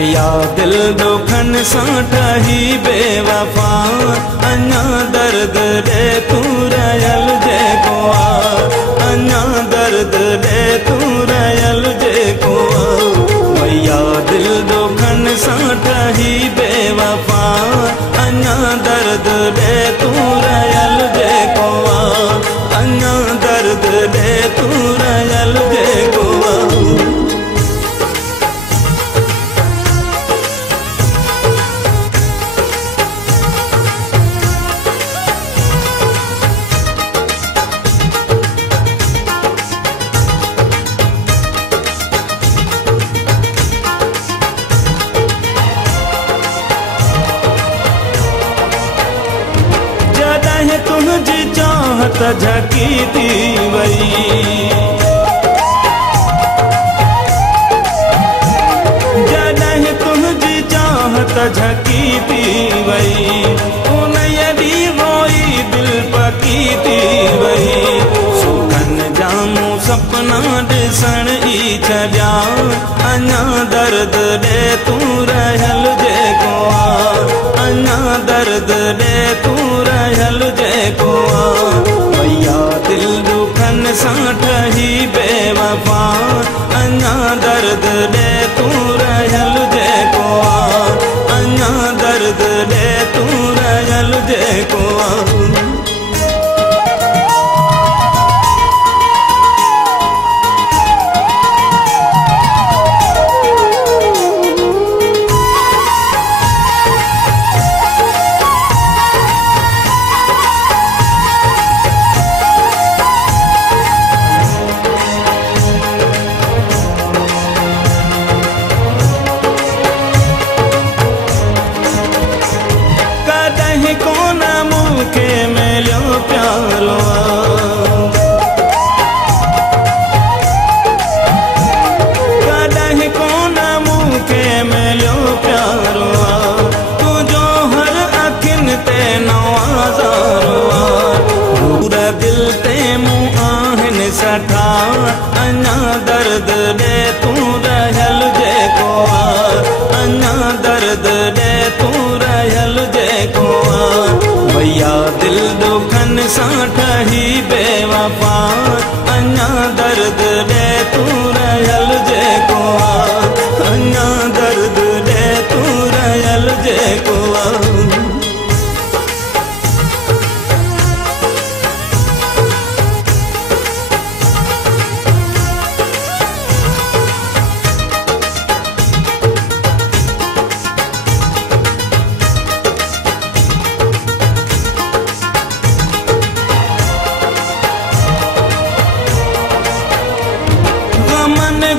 भैया दिल दुखन सां ठही बेवफा, अञा दर्द दे तू रयल जेको आ, अञा दर्द दे तू रयल जेको आ। भैया दिल दुखन सां ठही बेवफा, अञा दर्द दे तू रयल जेको आ, अञा दर्द दे तू रयल जेको आ। तुझी चाहत झकी थी वई, जॾहिं तुझी चाहत झकी थी वई, उन डी रोई दिल पकी थी वई। सुखन जामू सपना ॾिसण ई छॾिया, अञा दर्द ॾे तू रहियल जेको आ, अञा दर्द ॾे तू रहियल जेको आ। भैया दिल दुखन सां ठही बेवफा, अञा दर्द ॾे तू रहियल जेको आ, अञा दर्द ॾे तू रहियल जेको आ। कोन मूंखे मिलियो प्यारो, कॾहिं कोन मूंखे मिलियो प्यारो, तुंहिंजो हर अखियुनि ते नवाज़ारो, पूरा दिल ते मूं आहिनि सठा, अञा दर्द ॾे तू रहियल जेको आ, अञा दर्द ॾे तू रहियल जेको आ। भैया दिल दुखन सां ठही बेवफा, अञा दर्द ॾे तू रहियल जेको आ, अञा दर्द ॾे तू रहियल जेको आ।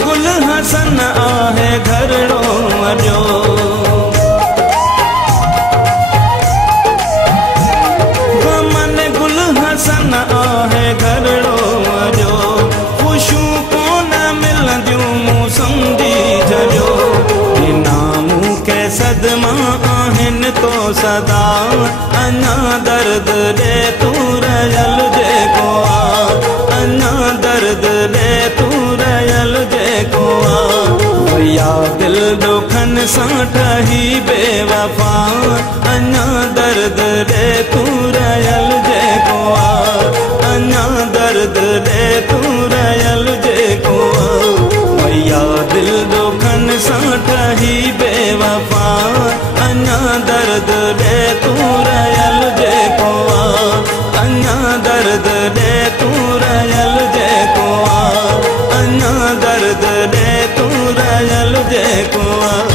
गुल हसन आहे घरड़ो अॼो, गमन गुल हसन आहे घरड़ो अॼो, ख़ुशियूं कोन मिलंदियूं मूं सम्झी छॾियो, बिना मूंखे सदमा आहिनि तो सदा, अञा दर्द ॾे तू रहियल जेको आ, अञा दर्द ॾे तू रहियल जेको आ। भैया दिल दुखन सां ठही बेवफा, अञा दर्द ॾे तू रहियल जेको आ, अञा दर्द ॾे तू रहियल जेको आ। भैया दिल दुखन सां ठही बेवफा, अञा दर्द ॾे तू रहियल जेको आ, अञा दर्द ॾे तू रहियल जेको आ, अञा दर्द ॾे तू रहियल जेको आ।